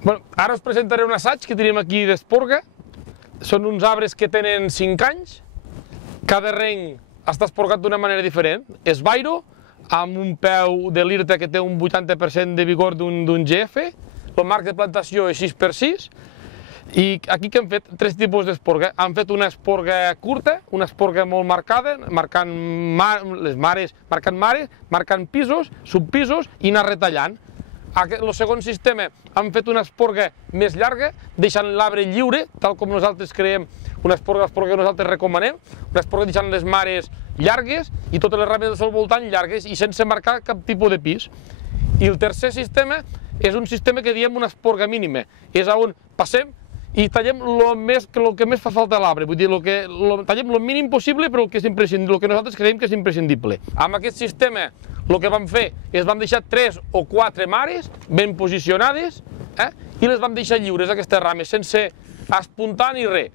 Ara us presentaré un assaig que tenim aquí d'esporga. Són uns arbres que tenen 5 anys. Cada reng està esporgat d'una manera diferent. És vairo, amb un peu de l'IRTA que té un 80% de vigor d'un GF. El marc de plantació és 6x6. I aquí que hem fet 3 tipus d'esporga. Han fet una esporga curta, una esporga molt marcada, marcant mares, marcant pisos, subpisos i anar retallant. El segon sistema han fet una esporga més llarga, deixant l'arbre lliure, tal com nosaltres creiem, una esporga que nosaltres recomanem, una esporga deixant les mares llargues i totes les rames del seu voltant llargues i sense marcar cap tipus de pis. I el tercer sistema és un sistema que diem una esporga mínima, és on passem i tallem el que més fa falta a l'arbre, vull dir, tallem el mínim possible però el que nosaltres creiem que és imprescindible. Amb aquest sistema el que vam fer és vam deixar 3 o 4 mares ben posicionades i les vam deixar lliures, aquestes rames, sense espuntar ni res.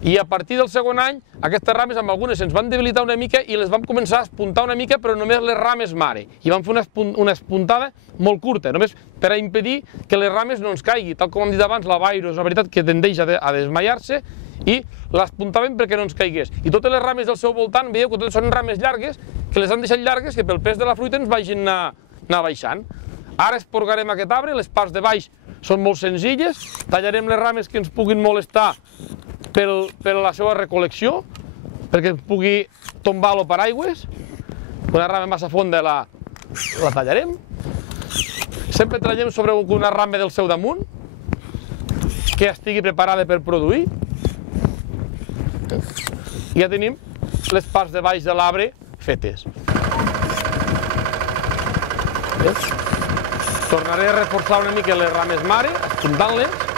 I a partir del segon any, aquestes rames amb algunes se'ns van debilitar una mica i les vam començar a espuntar una mica, però només les rames mare. I vam fer una espuntada molt curta, només per a impedir que les rames no ens caigui. Tal com hem dit abans, la vairo és una veritat que tendeix a desmaiar-se i l'espuntàvem perquè no ens caigués. I totes les rames del seu voltant, veieu que totes són rames llargues, que les han deixat llargues, que pel pes de la fruita ens vagin anar baixant. Ara esporgarem aquest arbre, les parts de baix són molt senzilles, tallarem les rames que ens puguin molestar per la seva recol·lecció, perquè pugui tombar el paraigües. Una rama massa fonda la tallarem. Sempre tallem sobre una rama del seu damunt, que estigui preparada per produir. I ja tenim les parts de baix de l'arbre fetes. Tornaré a reforçar una mica les rames mare, espuntant-les.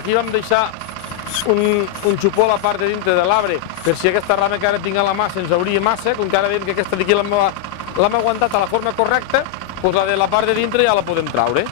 Aquí vam deixar un xupó a la part de dintre de l'arbre, per si aquesta rama que ara tinc a la mà se'ns hauria massa, com que ara veiem que aquesta d'aquí l'hem aguantat a la forma correcta, doncs la de la part de dintre ja la podem traure.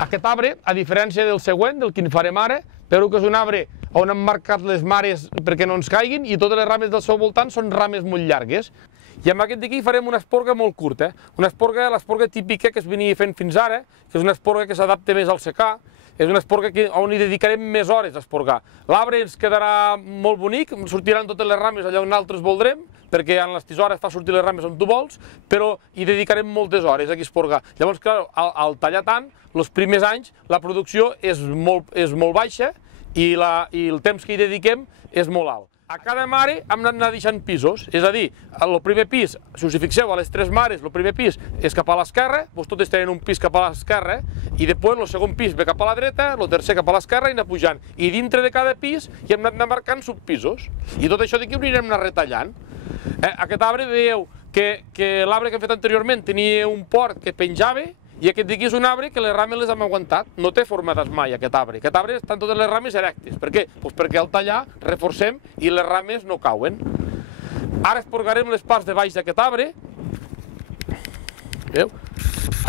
Aquest arbre, a diferència del següent, del que en farem ara, però que és un arbre on hem marcat les mares perquè no ens caiguin i totes les rames del seu voltant són rames molt llargues. I amb aquest d'aquí farem una esporga molt curta, l'esporga típica que es venia fent fins ara, que és una esporga que s'adapta més al secà, és una esporga on hi dedicarem més hores a esporgar. L'arbre ens quedarà molt bonic, sortiran totes les rames allà on nosaltres voldrem, perquè en les tisores fa sortir les rames on tu vols, però hi dedicarem moltes hores a esporgar. Llavors, clar, al tallar tant, els primers anys la producció és molt baixa i el temps que hi dediquem és molt alt. A cada mare hem d'anar deixant pisos, és a dir, el primer pis, si us hi fixeu, a les 3 mares, el primer pis és cap a l'esquerra, totes tenen un pis cap a l'esquerra, i després el segon pis ve cap a la dreta, el tercer cap a l'esquerra i anar pujant. I dintre de cada pis hi hem d'anar marcant subpisos, i tot això d'aquí ho anirem anar retallant. Aquest arbre, veieu que l'arbre que hem fet anteriorment tenia un port que penjava, i aquest d'aquí és un arbre que les rames les hem aguantat, no té forma d'esmai aquest arbre. Aquest arbre estan totes les rames erectes. Per què? Doncs perquè al tallar reforcem i les rames no cauen. Ara esporgarem les parts de baix d'aquest arbre. Veieu?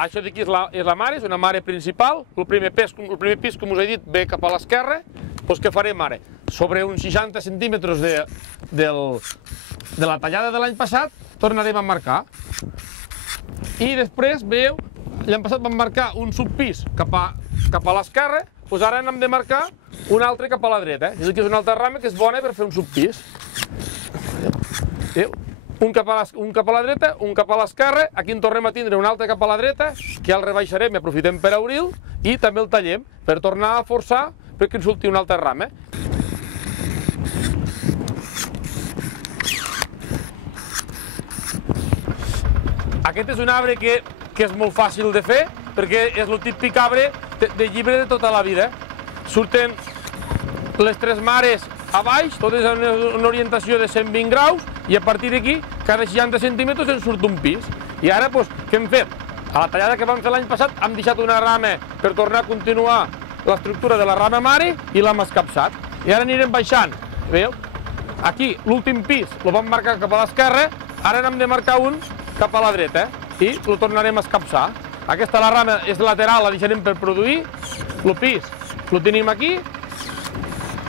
Això d'aquí és la mare, és una mare principal. El primer pis, com us he dit, ve cap a l'esquerra. Doncs què farem ara? Sobre uns 60 centímetres de la tallada de l'any passat, tornarem a marcar. I després, veieu, l'any passat vam marcar un subpis cap a l'esquerra, doncs ara hem de marcar un altre cap a la dreta. És una altra rama que és bona per fer un subpis. Un cap a la dreta, un cap a l'esquerra, aquí en tornem a tindre un altre cap a la dreta, que ja el rebaixarem i aprofitem per obrir-lo, i també el tallem per tornar a forçar perquè ens surti una altra rama. Aquest és un arbre que és molt fàcil de fer, perquè és el típic arbre de llibre de tota la vida. Surten les 3 mares a baix, totes en una orientació de 120 graus, i a partir d'aquí, cada 60 centímetres ens surt un pis. I ara, què hem fet? A la tallada que vam fer l'any passat hem deixat una rama per tornar a continuar l'estructura de la rama mare i l'hem escapçat. I ara anirem baixant, veieu? Aquí, l'últim pis, el vam marcar cap a l'esquerra, ara n'hem de marcar un cap a la dreta i el tornarem a escapçar. Aquesta la rama és lateral, la deixarem per produir, el pis el tenim aquí,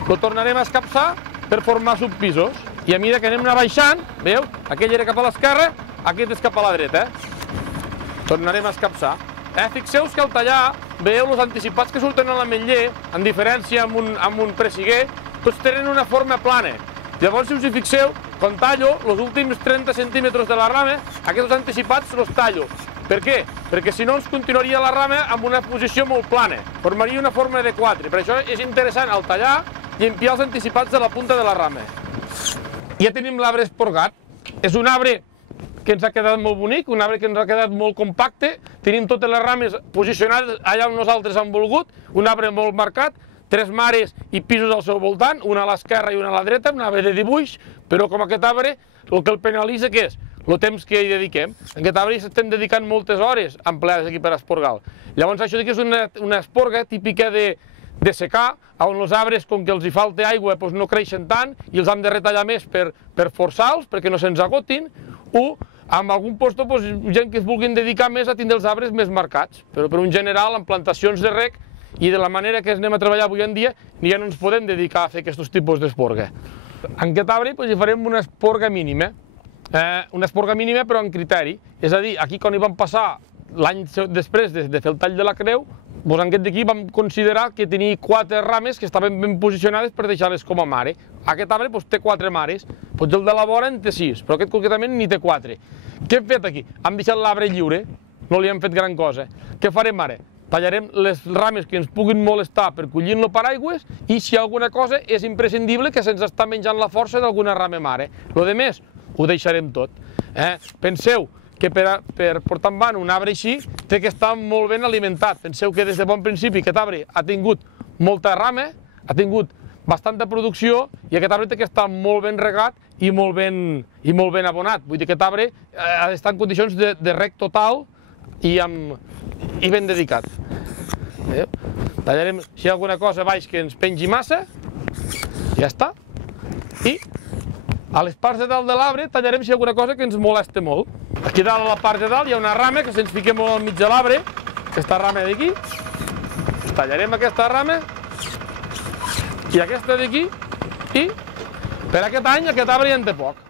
el tornarem a escapçar per formar subpisos. I a mesura que anem baixant, veieu? Aquell era cap a l'esquerra, aquest és cap a la dreta. Tornarem a escapçar. Fixeu-vos que al tallar, veieu els anticipats que surten a l'ametller, en diferència amb un pressiguer, tots tenen una forma plana. Llavors, si us hi fixeu, quan tallo, els últims 30 centímetres de la rama, aquests anticipats els tallo. Per què? Perquè si no ens continuaria la rama amb una posició molt plana, formaria una forma de 4. Per això és interessant al tallar llimpiar els anticipats de la punta de la rama. Ja tenim l'arbre esporgat. És un arbre que ens ha quedat molt bonic, un arbre que ens ha quedat molt compacte, tenim totes les rames posicionades allà on nosaltres hem volgut, un arbre molt marcat, 3 mares i pisos al seu voltant, una a l'esquerra i una a la dreta, un arbre de dibuix, però com aquest arbre, el que el penalitza què és? El temps que hi dediquem. En aquest arbre estem dedicant moltes hores empleades aquí per esporgar-lo. Llavors això és una esporga típica de secar, on els arbres, com que els hi falta aigua, no creixen tant i els hem de retallar més per forçar-los, perquè no se'ns agotin, o amb algun lloc gent que es vulguin dedicar més a tindre els arbres més marcats. Però per un general, en plantacions de rec i de la manera que anem a treballar avui en dia, ja no ens podem dedicar a fer aquests tipus d'esporga. En aquest arbre hi farem una esporga mínima, però amb criteri. És a dir, aquí quan hi vam passar l'any després de fer el tall de la creu, en aquest d'aquí vam considerar que tenia 4 rames que estaven ben posicionades per deixar-les com a mare. Aquest arbre té 4 mares, el de la vora en té 6, però aquest concretament ni té 4. Què hem fet aquí? Hem deixat l'arbre lliure, no li hem fet gran cosa. Què farem ara? Tallarem les rames que ens puguin molestar per collir-lo per aigües i si alguna cosa és imprescindible que se'ns està menjant la força d'alguna rama mare. Lo de més, ho deixarem tot. Penseu que per portar endavant un arbre així té que estar molt ben alimentat. Penseu que des de bon principi aquest arbre ha tingut molta rama, ha tingut bastanta producció i aquest arbre té que estar molt ben regat i molt ben abonat. Vull dir que aquest arbre ha d'estar en condicions de reg total i ben dedicat. Tallarem, si hi ha alguna cosa baix que ens pengi massa, ja està. I a les parts de dalt de l'arbre tallarem si hi ha alguna cosa que ens molesta molt. Aquí dalt a la part de dalt hi ha una rama que se'ns fica molt al mig de l'arbre, aquesta rama d'aquí. Tallarem aquesta rama i aquesta d'aquí i per aquest any aquest arbre ja en té poc.